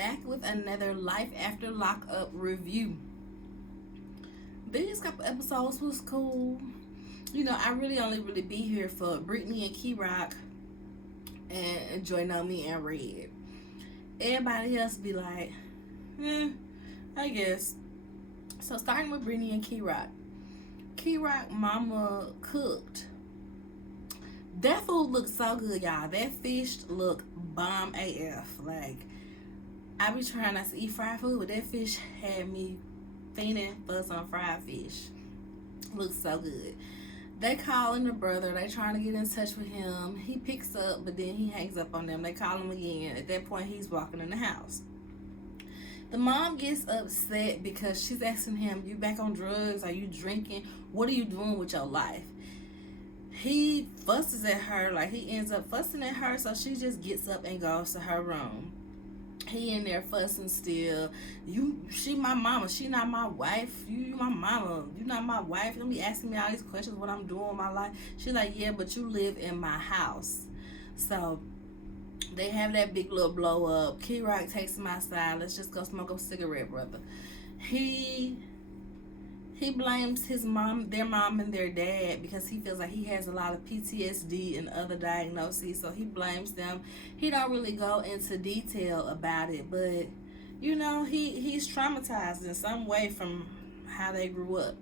back with another Life After Lockup review. These couple episodes was cool. I really only really be here for Brittany and Key Rock and Joy Nomi and Red. Everybody else be like, I guess. So starting with Brittany and Key Rock. Key Rock mama cooked. That food looked so good, y'all. That fish looked bomb AF. Like, I be trying not to eat fried food, but that fish had me fiending for some fried fish. Looks so good. They calling the brother. They trying to get in touch with him. He picks up, but then he hangs up on them. They call him again. At that point, he's walking in the house. The mom gets upset because she's asking him, you back on drugs? Are you drinking? What are you doing with your life? He fusses at her, like he ends up fussing at her, so she just gets up and goes to her room. He in there fussing still. She my mama. She not my wife. You my mama. You not my wife. Don't be asking me all these questions what I'm doing in my life. She like, yeah, but you live in my house. So they have that big little blow up. Key Rock takes him outside. Let's just go smoke a cigarette, brother. He blames his mom, their mom and their dad, because he feels like he has a lot of PTSD and other diagnoses, so he blames them. He don't really go into detail about it, but he's traumatized in some way from how they grew up.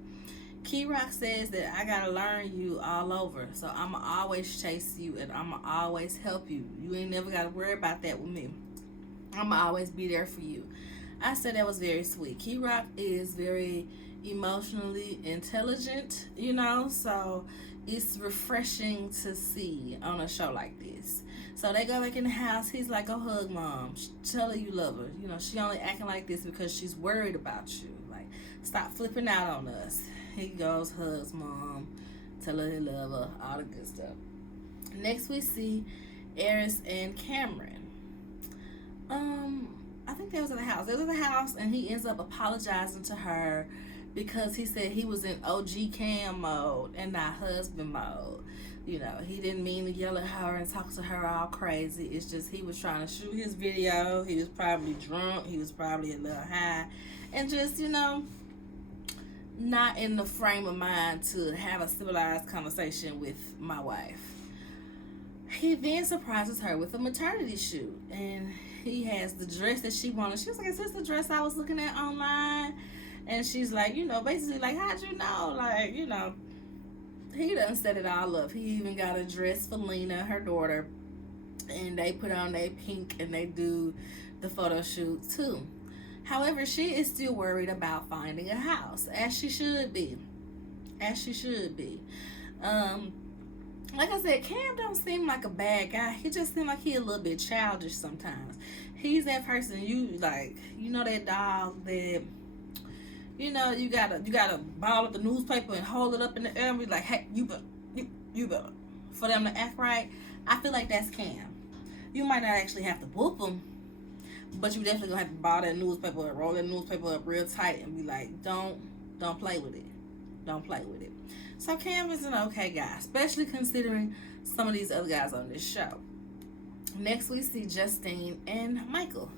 Key Rock says that I gotta learn you all over, so I'ma always chase you and I'ma always help you. You ain't never gotta worry about that with me. I'ma always be there for you. I said that was very sweet. Key Rock is very emotionally intelligent, so it's refreshing to see on a show like this. So they go back in the house. He's like, go hug mom. Tell her you love her. She only acting like this because she's worried about you. Like, stop flipping out on us. He goes, hugs mom, tell her he love her, all the good stuff. Next we see Eris and Cameron. I think they was at the house. They was at the house and he ends up apologizing to her because he said he was in OG cam mode and not husband mode. He didn't mean to yell at her and talk to her all crazy. It's just he was trying to shoot his video. He was probably drunk. He was probably a little high. And just, not in the frame of mind to have a civilized conversation with my wife. He then surprises her with a maternity shoot. And he has the dress that she wanted. She was like, is this the dress I was looking at online? And she's like, basically like, how'd you know? Like, he done set it all up. He even got a dress for Lena, her daughter. And they put on their pink and they do the photo shoot too. However, she is still worried about finding a house, as she should be. Like I said, Cam don't seem like a bad guy. He just seems like he a little bit childish sometimes. He's that person that dog that you gotta ball up the newspaper and hold it up in the air and be like, hey, you better for them to act right. I feel like that's Cam. You might not actually have to whoop him, but you definitely gonna have to ball that newspaper and roll that newspaper up real tight and be like, don't play with it. Don't play with it. So Cam is an okay guy, especially considering some of these other guys on this show. Next we see Justine and Michael.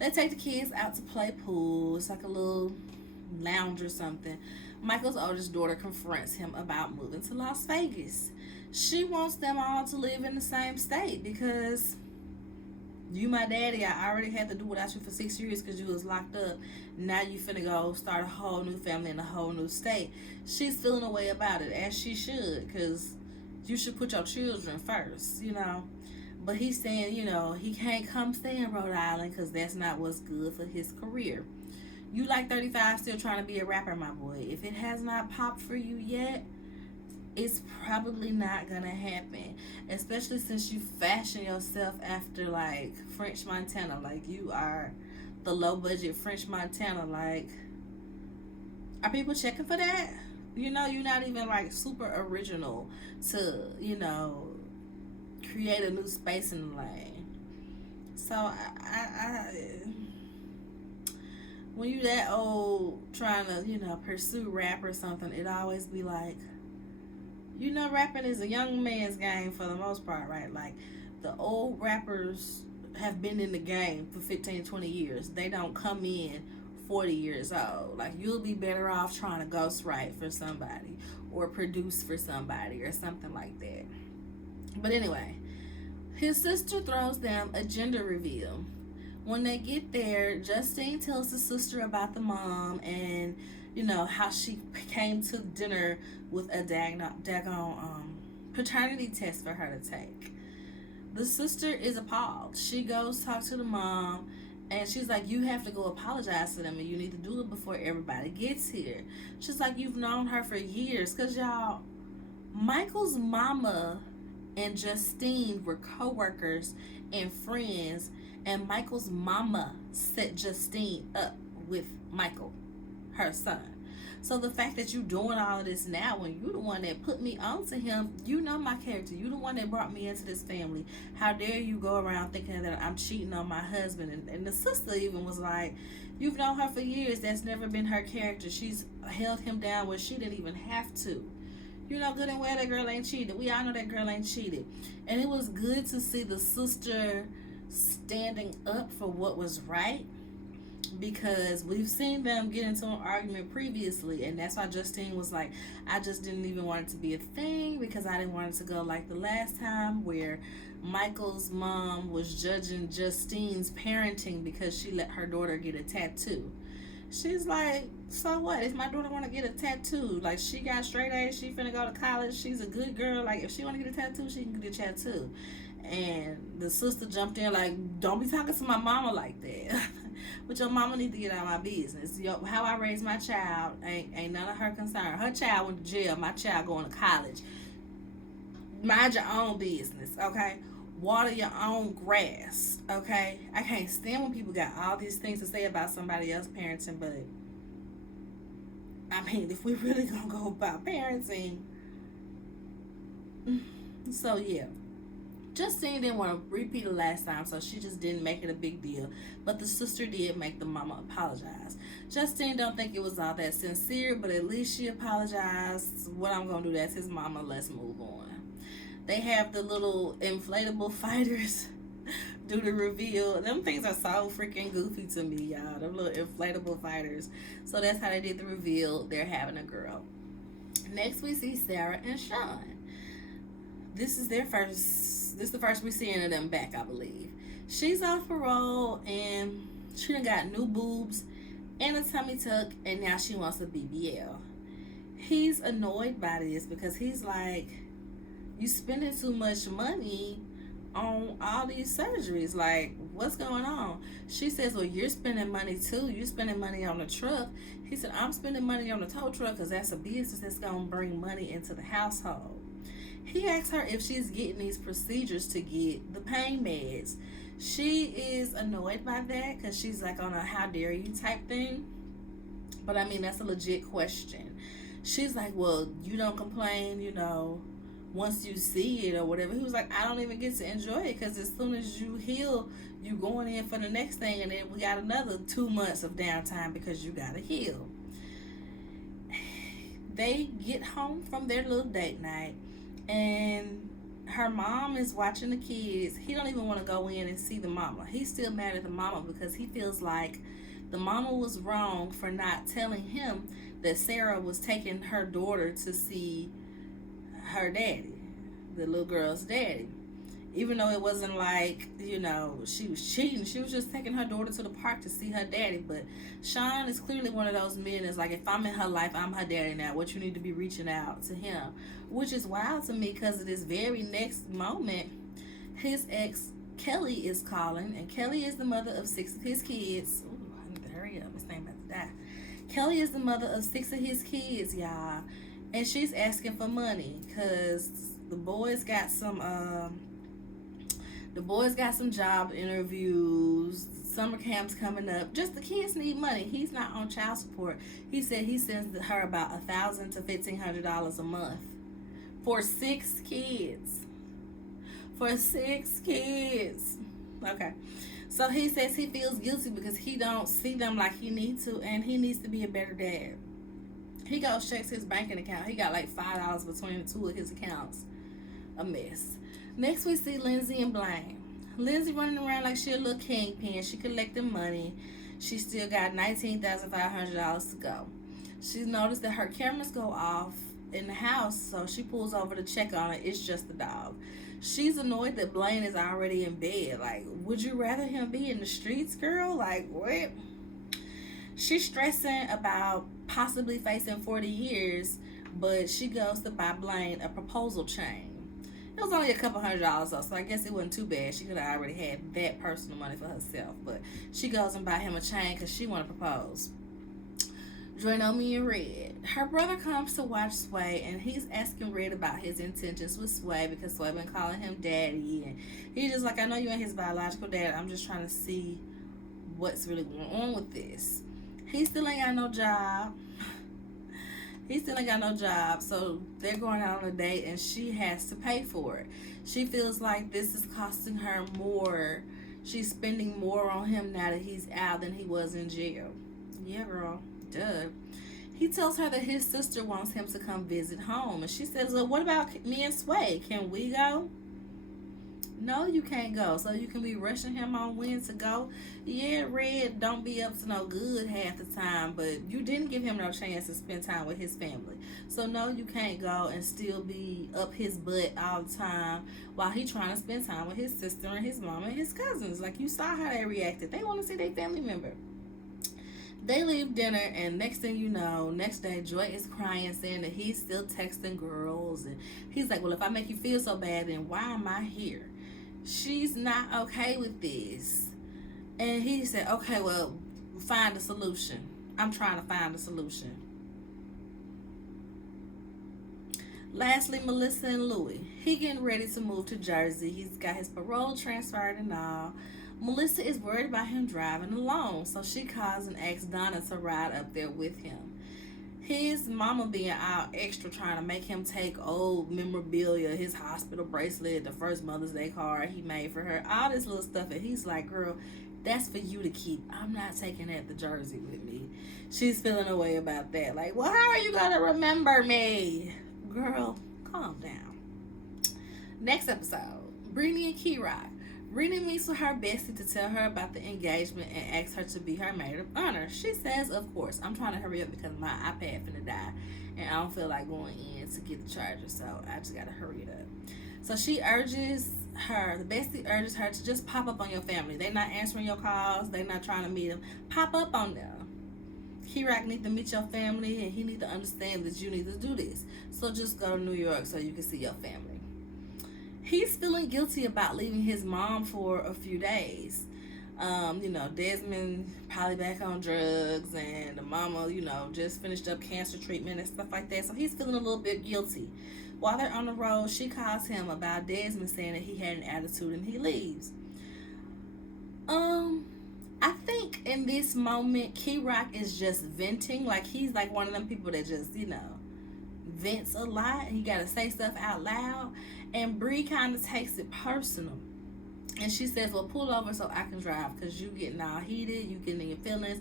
They take the kids out to play pool. It's like a little lounge or something. Michael's oldest daughter confronts him about moving to Las Vegas. She wants them all to live in the same state because you my daddy, I already had to do without you for 6 years because you was locked up. Now you finna go start a whole new family in a whole new state. She's feeling a way about it, as she should, because you should put your children first, But he's saying, he can't come stay in Rhode Island because that's not what's good for his career. You like 35 still trying to be a rapper, my boy. If it has not popped for you yet, it's probably not gonna happen, especially since you fashion yourself after like French Montana. Like, you are the low budget French Montana. Like, are people checking for that? You're not even like super original to create a new space in the lane. So I when you that old trying to pursue rap or something, it always be like, rapping is a young man's game for the most part, right? Like, the old rappers have been in the game for 15, 20 years. They don't come in 40 years old. Like, you'll be better off trying to ghostwrite for somebody or produce for somebody or something like that. But anyway, his sister throws them a gender reveal. When they get there, Justine tells the sister about the mom and, how she came to dinner with a daggone paternity test for her to take. The sister is appalled. She goes talk to the mom, and she's like, you have to go apologize to them, and you need to do it before everybody gets here. She's like, you've known her for years. Because, y'all, Michael's mama and Justine were co-workers and friends, and Michael's mama set Justine up with Michael, her son. So the fact that you doing all of this now, when you the one that put me onto him, you know my character, you the one that brought me into this family. How dare you go around thinking that I'm cheating on my husband? And the sister even was like, you've known her for years. That's never been her character. She's held him down where she didn't even have to. You know good and well that girl ain't cheated. We all know that girl ain't cheated. And it was good to see the sister standing up for what was right, because we've seen them get into an argument previously, and that's why Justine was like, I just didn't even want it to be a thing, because I didn't want it to go like the last time where Michael's mom was judging Justine's parenting because she let her daughter get a tattoo. She's like, so what? If my daughter want to get a tattoo, like, she got straight A's, she finna go to college, she's a good girl, like, if she want to get a tattoo, she can get a tattoo. And the sister jumped in like, don't be talking to my mama like that. But your mama need to get out of my business. How I raised my child ain't none of her concern. Her child went to jail, my child going to college. Mind your own business, okay? Water your own grass, okay? I can't stand when people got all these things to say about somebody else parenting, but I mean, if we really gonna go about parenting. So yeah, Justine didn't want to repeat it last time, so she just didn't make it a big deal. But the sister did make the mama apologize. Justine don't think it was all that sincere, but at least she apologized. What I'm going to do, that's his mama. Let's move on. They have the little inflatable fighters do the reveal. Them things are so freaking goofy to me, y'all. Them little inflatable fighters. So that's how they did the reveal. They're having a girl. Next we see Sarah and Sean. This is the first we're seeing of them back, I believe. She's off parole, and she done got new boobs and a tummy tuck, and now she wants a BBL. He's annoyed by this because he's like, you spending too much money on all these surgeries. Like, what's going on? She says, well, you're spending money too. You're spending money on the truck. He said, I'm spending money on the tow truck because that's a business that's going to bring money into the household. He asked her if she's getting these procedures to get the pain meds. She is annoyed by that because she's like on a how dare you type thing. But I mean, that's a legit question. She's like, well, you don't complain, once you see it or whatever. He was like, I don't even get to enjoy it because as soon as you heal, you going in for the next thing, and then we got another 2 months of downtime because you got to heal. They get home from their little date night, and her mom is watching the kids. He don't even want to go in and see the mama. He's still mad at the mama because he feels like the mama was wrong for not telling him that Sarah was taking her daughter to see her daddy, the little girl's daddy. Even though it wasn't like, she was cheating. She was just taking her daughter to the park to see her daddy. But Sean is clearly one of those men that's like, if I'm in her life, I'm her daddy now. What you need to be reaching out to him. Which is wild to me because of this very next moment, his ex, Kelly, is calling. And Kelly is the mother of 6 of his kids. Ooh, I need to hurry up. This thing about to die. Kelly is the mother of 6 of his kids, y'all. And she's asking for money because the boys got some job interviews, summer camps coming up. Just the kids need money. He's not on child support. He said he sends her about $1,000 to $1,500 a month for 6 kids. For 6 kids. Okay. So he says he feels guilty because he don't see them like he needs to, and he needs to be a better dad. He goes checks his banking account. He got like $5 between the 2 of his accounts. A mess. Next we see Lindsay and Blaine. Lindsay running around like she a little kingpin. She collecting money. She still got $19,500 to go. She noticed that her cameras go off in the house, so she pulls over to check on it. It's just the dog. She's annoyed that Blaine is already in bed. Like, would you rather him be in the streets, girl? Like, what? She's stressing about possibly facing 40 years, but she goes to buy Blaine a proposal chain. It was only a couple $100 though, so I guess it wasn't too bad. She could have already had that personal money for herself, but she goes and buy him a chain because she want to propose. Join Naomi and Red. Her brother comes to watch Sway, and he's asking Red about his intentions with Sway because Sway been calling him daddy, and he's just like, I know you ain't his biological dad. I'm just trying to see what's really going on with this. He still ain't got no job. So they're going out on a date, and she has to pay for it. She feels like this is costing her more. She's spending more on him now that he's out than he was in jail. Yeah, girl. Duh. He tells her that his sister wants him to come visit home, and she says, well, what about me and Sway? Can we go? No, you can't go. So you can be rushing him on when to go. Yeah, Red don't be up to no good half the time, but you didn't give him no chance to spend time with his family. So no, you can't go and still be up his butt all the time while he trying to spend time with his sister and his mom and his cousins. Like, you saw how they reacted. They want to see their family member. They leave dinner, and next thing you know, next day, Joy is crying, saying that he's still texting girls. And he's like, well, if I make you feel so bad, then why am I here? She's not okay with this. And he said, okay, well, find a solution. I'm trying to find a solution. Lastly, Melissa and Louie. He getting ready to move to Jersey. He's got his parole transferred and all. Melissa is worried about him driving alone, so she calls and asks Donna to ride up there with him. His mama being out extra, trying to make him take old memorabilia, his hospital bracelet, the first Mother's Day card he made for her, all this little stuff, and he's like, girl, that's for you to keep. I'm not taking that to Jersey with me. She's feeling a way about that. Like, well, how are you going to remember me? Girl, calm down. Next episode, Brittany and Key-Rock. Brittany meets with her bestie to tell her about the engagement and asks her to be her maid of honor. She says, of course. I'm trying to hurry up because my iPad finna die, and I don't feel like going in to get the charger, so I just gotta hurry it up. So she urges her, the bestie urges her to just pop up on your family. They're not answering your calls. They're not trying to meet them. Pop up on them. Key-Rock need to meet your family, and he need to understand that you need to do this. So just go to New York so you can see your family. He's feeling guilty about leaving his mom for a few days. Desmond probably back on drugs, and the mama, just finished up cancer treatment and stuff like that. So he's feeling a little bit guilty. While they're on the road, she calls him about Desmond, saying that he had an attitude, and he leaves. I think in this moment, Key-Rock is just venting. Like, he's like one of them people that just, vents a lot. He got to say stuff out loud. And Bree kind of takes it personal. And she says, well, pull over so I can drive, because you getting all heated. You getting in your feelings.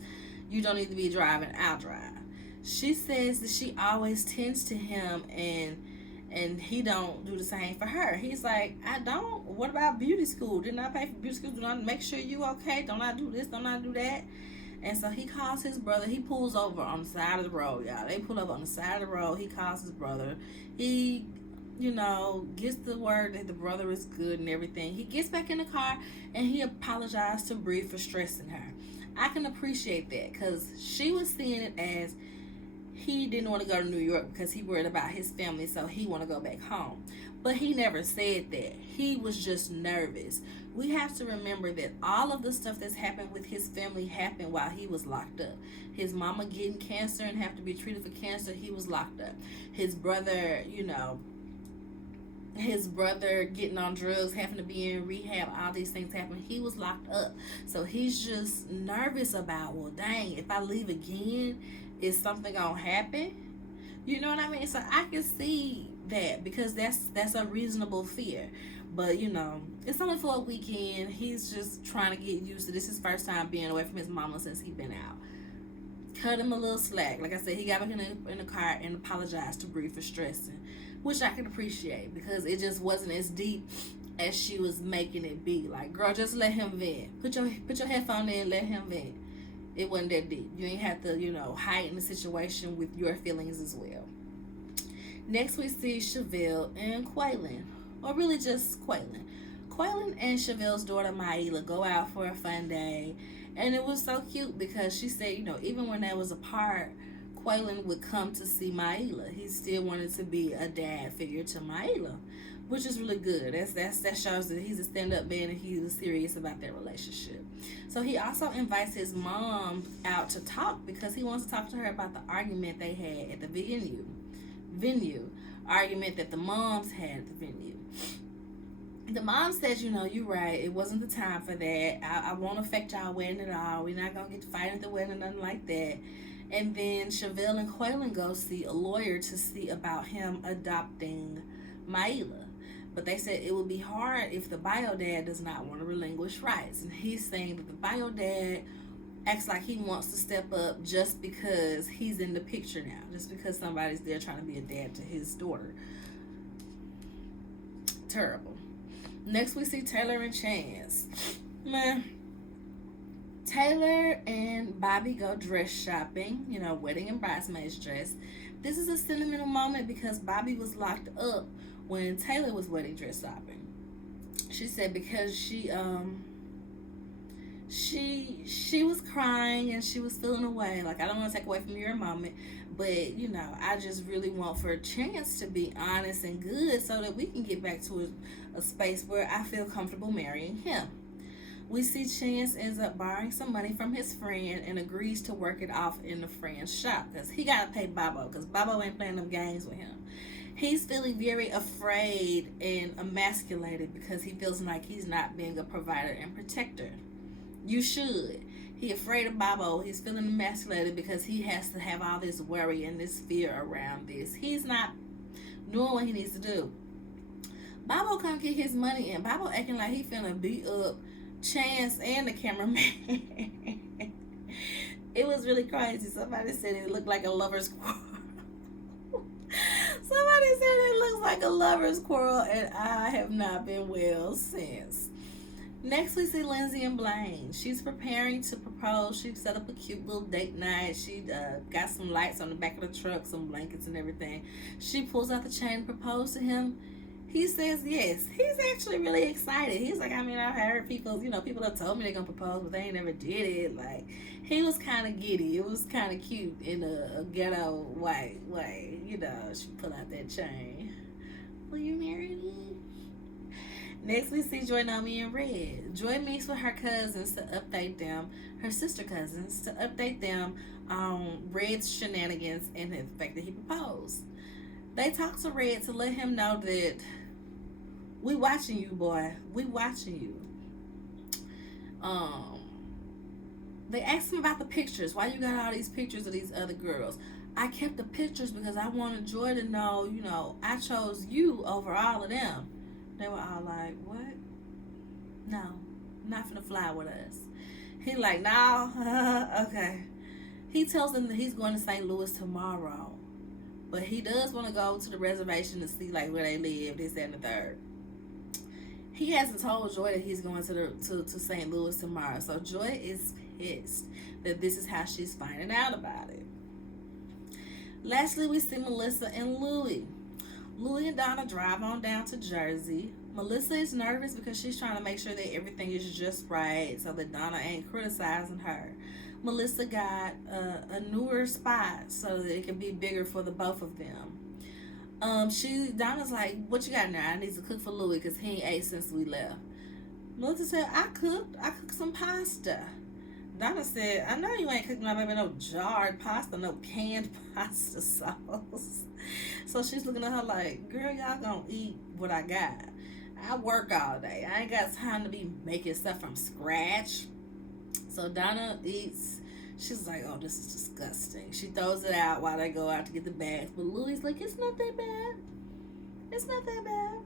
You don't need to be driving. I'll drive. She says that she always tends to him, and he don't do the same for her. He's like, I don't. What about beauty school? Didn't I pay for beauty school? Do I make sure you okay? Don't I do this? Don't I do that? And so he calls his brother. He pulls over on the side of the road, y'all. They pull up on the side of the road. He calls his brother. He, gets the word that the brother is good and everything. He gets back in the car, and he apologized to Bree for stressing her. I can appreciate that, because she was seeing it as he didn't want to go to New York because he worried about his family, so he want to go back home. But he never said that. He was just nervous. We have to remember that all of the stuff that's happened with his family happened while he was locked up. His mama getting cancer and have to be treated for cancer, he was locked up. His brother, getting on drugs, having to be in rehab, all these things happen. He was locked up. So he's just nervous about, well, dang, if I leave again, is something gonna happen? You know what I mean? So I can see that, because that's a reasonable fear. But it's only for a weekend. He's just trying to get used to this. His first time being away from his mama since he's been out. Cut him a little slack. Like I said, he got back in the car and apologized to Bree for stressing, which I can appreciate, because it just wasn't as deep as she was making it be. Like, girl, just let him vent. Put your headphone in, let him vent. It wasn't that deep. You ain't have to, heighten the situation with your feelings as well. Next, we see Chevelle and Quaylin, or really just Quaylin. Quaylin and Chevelle's daughter Maila go out for a fun day, and it was so cute because she said, even when they was apart, Quaylin would come to see Maila. He still wanted to be a dad figure to Maila, which is really good. That shows that he's a stand-up man and he was serious about their relationship. So he also invites his mom out to talk because he wants to talk to her about the argument they had at the venue argument that the moms had at the venue. The mom says, you're right. It wasn't the time for that. I won't affect y'all wedding at all. We're not going to get to fight at the wedding, nothing like that. And then Chevelle and Quaylin go see a lawyer to see about him adopting Maila. But they said it would be hard if the bio dad does not want to relinquish rights. And he's saying that the bio dad acts like he wants to step up just because he's in the picture now. Just because somebody's there trying to be a dad to his daughter. Terrible. Next we see Taylor and Chance. Man. Taylor and Bobby go dress shopping, wedding and bridesmaids dress. This is a sentimental moment because Bobby was locked up when Taylor was wedding dress shopping. She said because she was crying and she was feeling away. Like, I don't want to take away from your moment, but I just really want for a Chance to be honest and good so that we can get back to a space where I feel comfortable marrying him. We see Chance ends up borrowing some money from his friend and agrees to work it off in the friend's shop because he got to pay Bobo because Bobo ain't playing them games with him. He's feeling very afraid and emasculated because he feels like he's not being a provider and protector. You should. He's afraid of Bobo. He's feeling emasculated because he has to have all this worry and this fear around this. He's not doing what he needs to do. Bobo come get his money and Bobo acting like he finna beat up Chance and the cameraman. It was really crazy. Somebody said it looked like a lover's quarrel. Somebody said it looks like a lover's quarrel, and I have not been well since. Next, we see Lindsay and Blaine. She's preparing to propose. She set up a cute little date night. She got some lights on the back of the truck, some blankets and everything. She pulls out the chain to propose to him. He says yes. He's actually really excited. He's like, I've heard people have told me they're going to propose, but they ain't never did it. Like, he was kind of giddy. It was kind of cute in a ghetto white way. She pull out that chain. Will you marry me? Next, we see Joy, Naomi, and Red. Joy meets with her cousins to update them, her sister cousins, to update them on Red's shenanigans and the fact that he proposed. They talk to Red to let him know that we watching you, boy. We watching you. They asked him about the pictures. Why you got all these pictures of these other girls? I kept the pictures because I wanted Joy to know, I chose you over all of them. They were all like, what? No, not finna fly with us. He like, no, okay. He tells them that he's going to St. Louis tomorrow. But he does want to go to the reservation to see like where they live, this, that, and the third. He hasn't told Joy that he's going to St. Louis tomorrow. So Joy is pissed that this is how she's finding out about it. Lastly, we see Melissa and Louie. Louie and Donna drive on down to Jersey. Melissa is nervous because she's trying to make sure that everything is just right so that Donna ain't criticizing her. Melissa got a newer spot so that it can be bigger for the both of them. Donna's like, what you got now? I need to cook for Louie because he ain't ate since we left. Melissa said, I cooked some pasta. Donna said, I know you ain't cooking my baby no jarred pasta, no canned pasta sauce. So she's looking at her like, girl, y'all gonna eat what I got. I work all day. I ain't got time to be making stuff from scratch. So Donna eats. She's like, oh, this is disgusting. She throws it out while they go out to get the bags. But Louie's like, it's not that bad. It's not that bad.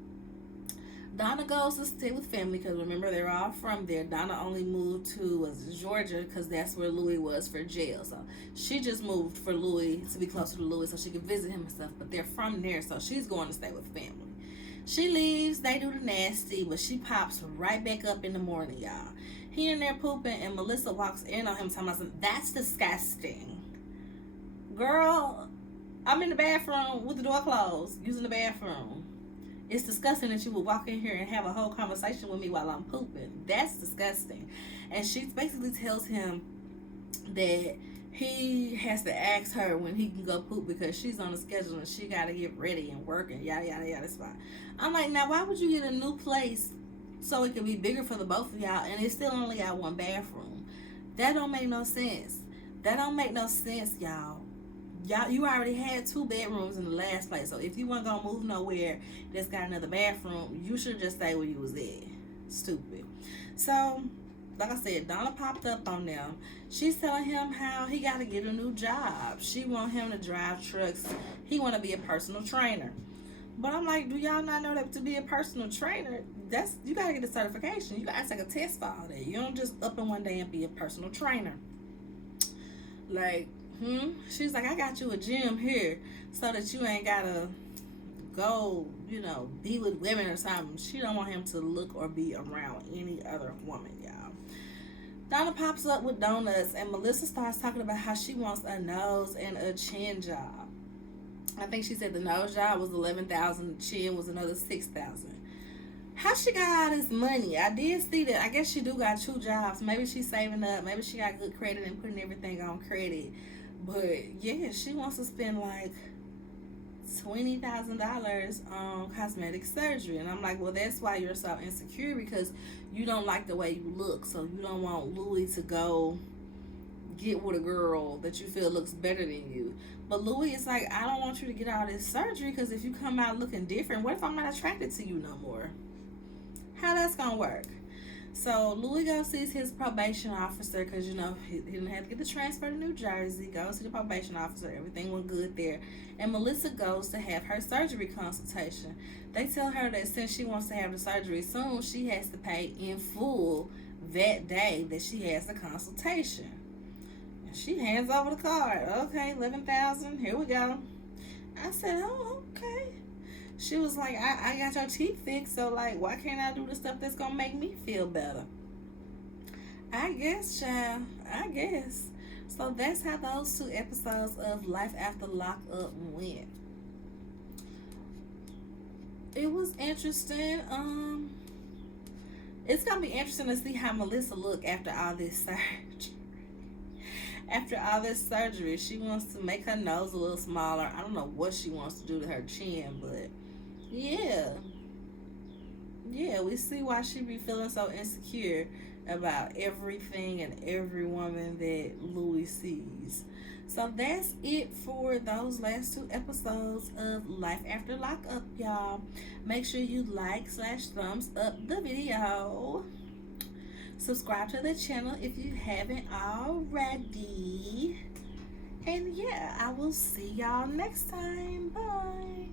Donna goes to stay with family because remember, they're all from there. Donna only moved to Georgia because that's where Louie was for jail. So she just moved for Louie to be closer to Louie so she could visit him and stuff. But they're from there, so she's going to stay with family. She leaves, they do the nasty, but she pops right back up in the morning, y'all. He in there pooping, and Melissa walks in on him talking about, that's disgusting. Girl, I'm in the bathroom with the door closed, using the bathroom. It's disgusting that you would walk in here and have a whole conversation with me while I'm pooping. That's disgusting. And she basically tells him that he has to ask her when he can go poop because she's on a schedule and she got to get ready and work and yada yada yada. That's fine. I'm like, now why would you get a new place so it can be bigger for the both of y'all and it's still only got one bathroom? That don't make no sense. That don't make no sense, y'all. You already had 2 bedrooms in the last place, so if you weren't gonna move nowhere that's got another bathroom, you should just stay where you was at. Stupid. So, like I said, Donna popped up on them. She's telling him how he got to get a new job. She want him to drive trucks. He want to be a personal trainer. But I'm like, do y'all not know that to be a personal trainer, you got to get a certification. You got to take a test for all that. You don't just up in one day and be a personal trainer. Like, she's like, I got you a gym here so that you ain't got to go, be with women or something. She don't want him to look or be around any other woman, y'all. Donna pops up with donuts, and Melissa starts talking about how she wants a nose and a chin job. I think she said the nose job was $11,000, the chin was another $6,000. How she got all this money? I did see that. I guess she do got 2 jobs. Maybe she's saving up. Maybe she got good credit and putting everything on credit. But yeah, she wants to spend like $20,000 on cosmetic surgery. And I'm like, well, that's why you're so insecure, because you don't like the way you look. So you don't want Louis to go get with a girl that you feel looks better than you. But Louis is like, I don't want you to get all this surgery, because if you come out looking different, what if I'm not attracted to you no more? How that's gonna work? So Louis goes sees his probation officer, because he didn't have to get the transfer to New Jersey. Goes to the probation officer, everything went good there. And Melissa goes to have her surgery consultation. They tell her that since she wants to have the surgery soon, she has to pay in full that day that she has the consultation. And she hands over the card. Okay, $11,000. Here we go. I said, oh, okay. She was like, I got your teeth fixed, so like, why can't I do the stuff that's gonna make me feel better? I guess, child. I guess. So that's how those 2 episodes of Life After Lockup went. It was interesting. It's gonna be interesting to see how Melissa look after all this surgery. After all this surgery, she wants to make her nose a little smaller. I don't know what she wants to do to her chin, but yeah, we see why she be feeling so insecure about everything and every woman that Louis sees. So that's it for those last 2 episodes of Life After Lockup, y'all. Make sure you like/thumbs up the video. Subscribe to the channel if you haven't already. And yeah, I will see y'all next time. Bye.